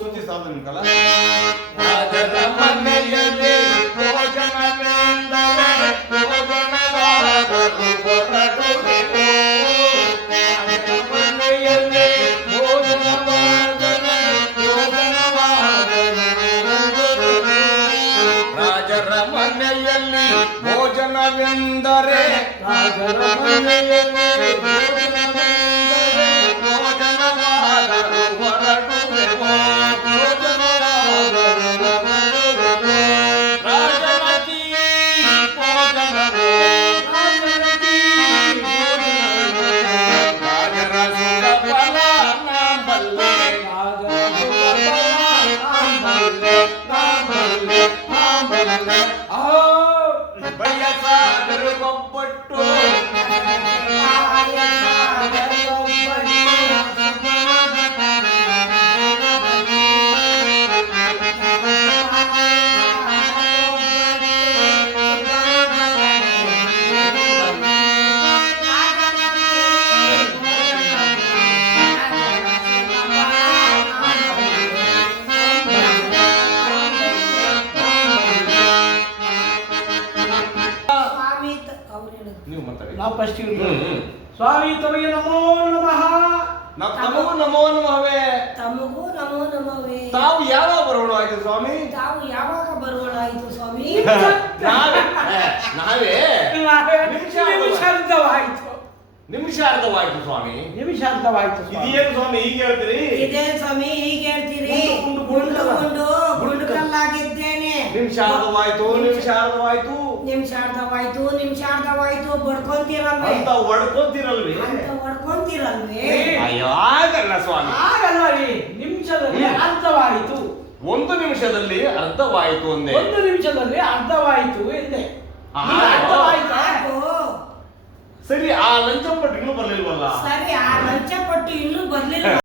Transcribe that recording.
ಸುದ್ದಿ ಸಾಲ ನಿಮ್ಗಲ್ಲ ರಾಜರ ಮನೆಯಲ್ಲಿ ಭೋಜನವೆಂದರೆ ಭೋಜನವಾಗಲು ಹೊರಡುವೆವು. ರಾಜರ ಮನೆಯಲ್ಲಿ ಭೋಜನವಾಗಲು ಹೊರಡುವೆವು. ರಾಜರ ಮನೆಯಲ್ಲಿ ಭೋಜನವೆಂದರೆ ರಾಜರ ಮನೆಯಲ್ಲಿ ಭೋಜನವಾಗಲು ಹೊರಡುವೆವು. ಬಯಸಾದರು ಒಬ್ಬಟ್ಟು ನೀವು ಮಾತಾಡಿ. ನಾವು ಫಸ್ಟ್ ಸ್ವಾಮಿ ತಮಗೆ ನಮೋ ನಮಃ. ತಮಗೂ ನಮೋ ನಮಃವೇ. ತಮಗೂ ನಮೋ ನಮಃವೇ. ತಾವು ಯಾವಾಗ ಬರೋಣ ಆಯ್ತು ಸ್ವಾಮಿ? ತಾವು ಯಾವಾಗ ಬರುವಳಾಯಿತು ಸ್ವಾಮಿ? ನಾವೇ ನಿಮಿಷಾರ್ಧವಾಯಿತು. ನಿಮಿಷಾರ್ಧವಾಯ್ತು ಸ್ವಾಮಿ. ನಿಮಿಷಾರ್ಧವಾಯಿತು. ಇದೇನು ಸ್ವಾಮಿ ಹೀಗೆ ಹೇಳ್ತೀರಿ? ಇದೇ ಸ್ವಾಮಿ ಹೀಗೆ ಹೇಳ್ತೀರಿ? ಗುಂಡು ಕಲ್ಲಾಗಿದ್ದೇನೆ. ನಿಮಿಷಾರ್ಧವಾಯ್ತು ನಿಮಿಷಾರ್ಧವಾಯ್ತು ನಿಮಿಷಾರ್ಧವಾಯ್ತು ನಿಮಿಷಾರ್ಧವಾಯ್ತು ಬಡ್ಕೊಂತೀರಲ್ವೇ? ಅಂತ ಹೊಡ್ಕೊಂತೀರಲ್ವಿ? ಅಂತ ಹೊಡ್ಕೊಂತೀರಲ್ವೇ? ಅಯ್ಯೋ ಆಗಲ್ಲ ಸ್ವಾಮಿ. ಆಗಲ್ಲ ರೀ, ನಿಮಿಷದಲ್ಲಿ ಅರ್ಧವಾಯಿತು. ಒಂದು ನಿಮಿಷದಲ್ಲಿ ಅರ್ಧವಾಯಿತು ಅಂದೆ. ಒಂದು ನಿಮಿಷದಲ್ಲಿ ಅರ್ಧವಾಯಿತು ಎಂದೆ. ಅರ್ಧವಾಯ್ತಾ? ಸಾಕು. ಸರಿ, ಆ ಲಂಚ ಪಟ್ಟು ಇನ್ನೂ ಬರ್ಲಿಲ್ವಲ್ಲ? ಸರಿ, ಆ ಲಂಚ ಕೊಟ್ಟು ಇನ್ನೂ ಬರ್ಲಿಲ್ಲ.